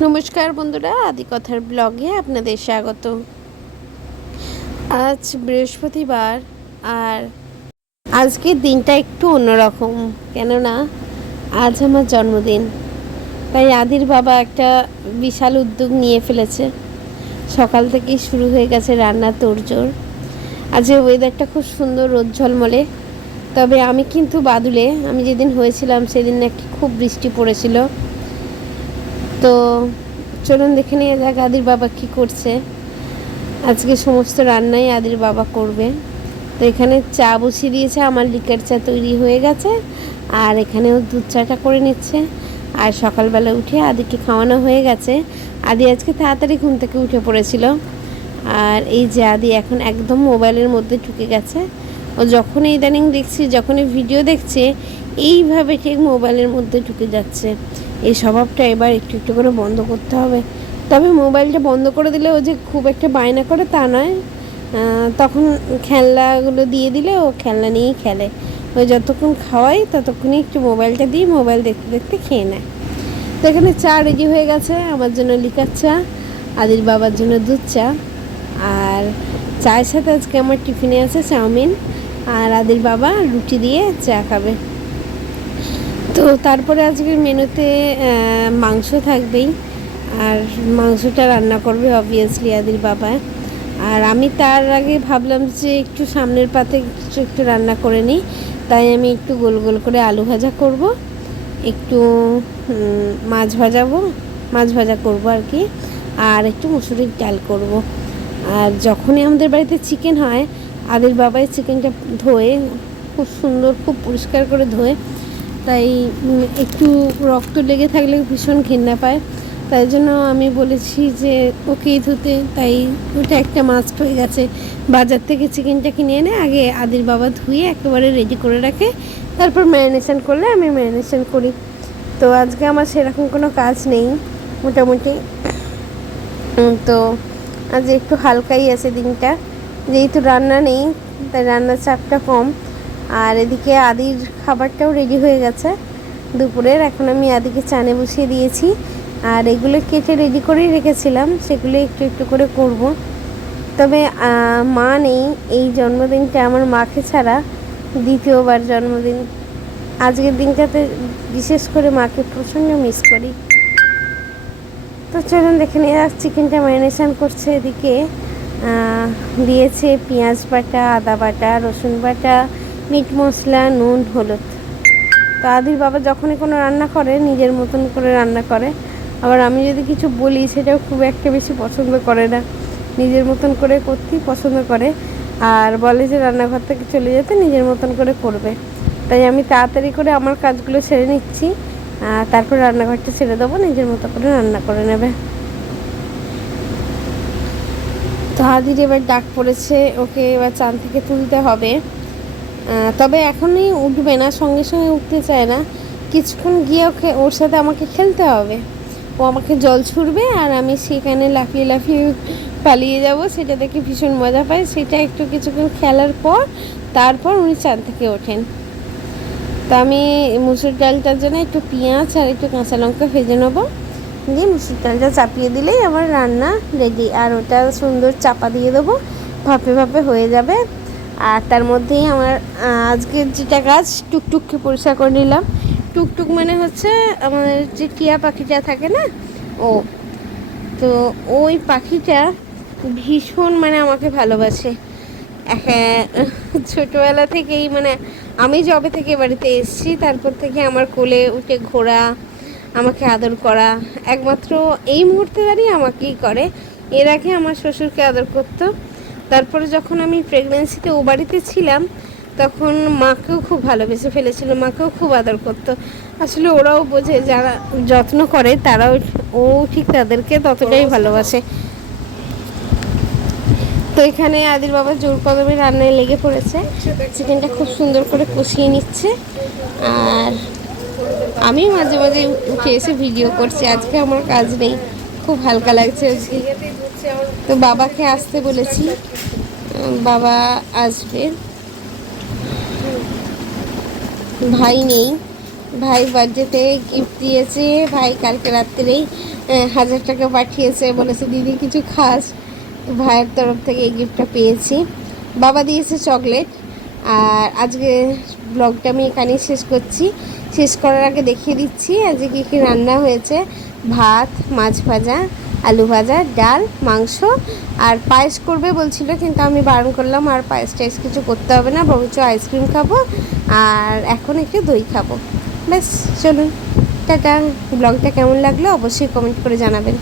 নমস্কার বন্ধুরা, আদি কথার ব্লগে আপনাদের স্বাগত। আজ বৃহস্পতিবার আর আজকের দিনটা একটু অন্যরকম, কেননা আজ আমার জন্মদিন। তাই আদির বাবা একটা বিশাল উদ্যোগ নিয়ে ফেলেছে। সকাল থেকেই শুরু হয়ে গেছে রান্নার তোড়জোড়। আজকে ওয়েদারটা খুব সুন্দর, রোদ ঝলমলে। তবে আমি কিন্তু বাদুলে, আমি যেদিন হয়েছিলাম সেদিন নাকি খুব বৃষ্টি পড়েছিল। তো চলুন দেখে নিয়ে যাক আদির বাবা কী করছে। আজকে সমস্ত রান্নাই আদির বাবা করবে। তো এখানে চা বসিয়ে দিয়েছে, আমার লিকার চা তৈরি হয়ে গেছে। আর এখানেও দুধ চাটা করে নিচ্ছে। আর সকালবেলা উঠে আদিকে খাওয়ানো হয়ে গেছে। আদি আজকে তাড়াতাড়ি ঘুম থেকে উঠে পড়েছিল। আর এই যে আদি এখন একদম মোবাইলের মধ্যে ঢুকে গেছে। ও যখন ইদানিং দেখছি, যখনই ভিডিও দেখছে, এইভাবে ঠিক মোবাইলের মধ্যে ঢুকে যাচ্ছে। এই স্বভাবটা এবার একটু একটু করে বন্ধ করতে হবে। তবে মোবাইলটা বন্ধ করে দিলে ও যে খুব একটা বায়না করে তা নয়। তখন খেলনাগুলো দিয়ে দিলে ও খেলনা নিয়েই খেলে। ওই যতক্ষণ খাওয়াই ততক্ষণই একটু মোবাইলটা দিয়ে মোবাইল দেখতে দেখতে খেয়ে নেয়। তো এখানে চা রেডি হয়ে গেছে, আমার জন্য লিকার চা, আদির বাবার জন্য দুধ চা। আর চায়ের সাথে আজকে আমার টিফিনে আছে চাউমিন, আর আদির বাবা রুটি দিয়ে চা খাবে। তো তারপরে আজকের মেনুতে মাংস থাকবেই। আর মাংসটা রান্না করবে অবভিয়াসলি আদির বাবা। আর আমি তার আগে ভাবলাম যে একটু সামনের পাতে কিছু একটু রান্না করে নিই। তাই আমি একটু গোল গোল করে আলু ভাজা করব, একটু মাছ ভাজা করব আর কি। আর একটু মুসুরির ডাল করব। আর যখনই আমাদের বাড়িতে চিকেন হয়, আদির বাবাই চিকেনটা ধোয়ে খুব সুন্দর, খুব পরিষ্কার করে ধোয়ে। তাই একটু রক্ত লেগে থাকলে ভীষণ ঘৃণা পায়। তাই জন্য আমি বলেছি যে ওকেই ধুতে। তাই ওটা একটা মাস্ট হয়ে গেছে। বাজার থেকে চিকেনটা কিনে এনে আগে আদির বাবা ধুয়ে একেবারে রেডি করে রাখে, তারপর ম্যারিনেশন করলে আমি ম্যারিনেশন করি। তো আজকে আমার সেরকম কোনো কাজ নেই মোটামুটি। তো আজ একটু হালকাই আছে দিনটা, যেহেতু রান্না নেই তাই রান্নার চাপটা কম। আর এদিকে আদির খাবারটাও রেডি হয়ে গেছে দুপুরের। এখন আমি আদিকে চানে বসিয়ে দিয়েছি। আর এগুলো কেটে রেডি করেই রেখেছিলাম, সেগুলো একটু একটু করে করব। তবে মা নেই, এই জন্মদিনটা আমার মাকে ছাড়া দ্বিতীয়বার জন্মদিন। আজকের দিনটাতে বিশেষ করে মাকে প্রচণ্ড মিস করি। তো চলুন দেখে নিয়ে যাক। চিকেনটা ম্যারিনেশন করছে, এদিকে দিয়েছে পেঁয়াজ বাটা, আদা বাটা, রসুন বাটা, মিট মশলা, নুন, হলুদ। তো আদির বাবা যখনই কোনো রান্না করে নিজের মতন করে রান্না করে। আবার আমি যদি কিছু বলি সেটাও খুব একটা বেশি পছন্দ করে না, নিজের মতন করে করতেই পছন্দ করে। আর বলে যে রান্নাঘর থেকে চলে যেতে নিজের মতন করে করবে। তাই আমি তাড়াতাড়ি করে আমার কাজগুলো সেরে নিচ্ছি, তারপর রান্নাঘরটা ছেড়ে দেবো, নিজের মতো করে রান্না করে নেবে। তো আদির এবার ডাক পড়েছে, ওকে এবার চান থেকে তুলতে হবে। তবে এখনই উঠবে না, সঙ্গে সঙ্গে উঠতে চায় না। কিছুক্ষণ গিয়ে ওর সাথে আমাকে খেলতে হবে। ও আমাকে জল ছুড়বে আর আমি সেখানে লাফিয়ে লাফিয়ে পালিয়ে যাব, সেটা দেখে ভীষণ মজা পায়। সেটা একটু কিছুক্ষণ খেলার পর তারপর উনি চান থেকে ওঠেন। তা আমি মুসুর ডালটার জন্য একটু পেঁয়াজ আর একটু কাঁচা লঙ্কা ভেজে নেবো, দিয়ে মুসুর ডালটা চাপিয়ে দিলেই আমার রান্না রেডি। আর ওটা সুন্দর চাপা দিয়ে দেবো, ভাপে ভাপে হয়ে যাবে। আর তার মধ্যেই আমার আজকের যেটা কাজ, টুকটুককে পরিষ্কার করে নিলাম। টুকটুক মানে হচ্ছে আমাদের যে টিয়া পাখিটা থাকে না, ও। তো ওই পাখিটা ভীষণ মানে আমাকে ভালোবাসে। ছোটোবেলা থেকেই মানে আমি যবে থেকে বাড়িতে এসেছি তারপর থেকে আমার কোলে উঠে ঘোরা, আমাকে আদর করা, একমাত্র এই মুহূর্তে দাঁড়িয়ে আমাকেই করে। এর আগে আমার শ্বশুরকে আদর করতো। তারপরে যখন আমি প্রেগনেন্সিতে ও বাড়িতে ছিলাম তখন মাকেও খুব ভালোবেসে ফেলেছিল, মাকেও খুব আদর করতো। আসলে ওরাও বোঝে, যারা যত্ন করে তারাও, ও ঠিক তাদেরকে ততটাই ভালোবাসে। তো এখানে আদির বাবা জোর কদমে রান্নায় লেগে পড়েছে, চিকেনটা খুব সুন্দর করে কষিয়ে নিচ্ছে। আর আমি মাঝে মাঝে উঠে এসে ভিডিও করছি, আজকে আমার কাজ নেই, খুব হালকা লাগছে আজকে। তো বাবাকে আসতে বলেছি, বাবা আসবে, ভাই নেই। ভাই বার্থডেতে গিফট দিয়েছে। ভাই কালকে রাত্রেই 1000 টাকা পাঠিয়েছে, বলেছে দিদি কিছু খাস। তো ভাইয়ের তরফ থেকে এই গিফটটা পেয়েছি। বাবা দিয়েছে চকলেট। আর আজকে ব্লগটা আমি এখানেই শেষ করছি। শেষ করার আগে দেখিয়ে দিচ্ছি আজকে কী কী রান্না হয়েছে। ভাত, মাছ ভাজা, আলু ভাজা, ডাল, মাংস আর পায়েস করবে বলছিল, কিন্তু আমি বারণ করলাম আর পায়েস টায়েস কিছু করতে হবে না, বরঞ্চ আইসক্রিম খাবো আর এখন একটু দই খাবো। ব্যাস, চলুন টাটা। ব্লগটা কেমন লাগলো অবশ্যই কমেন্ট করে জানাবেন।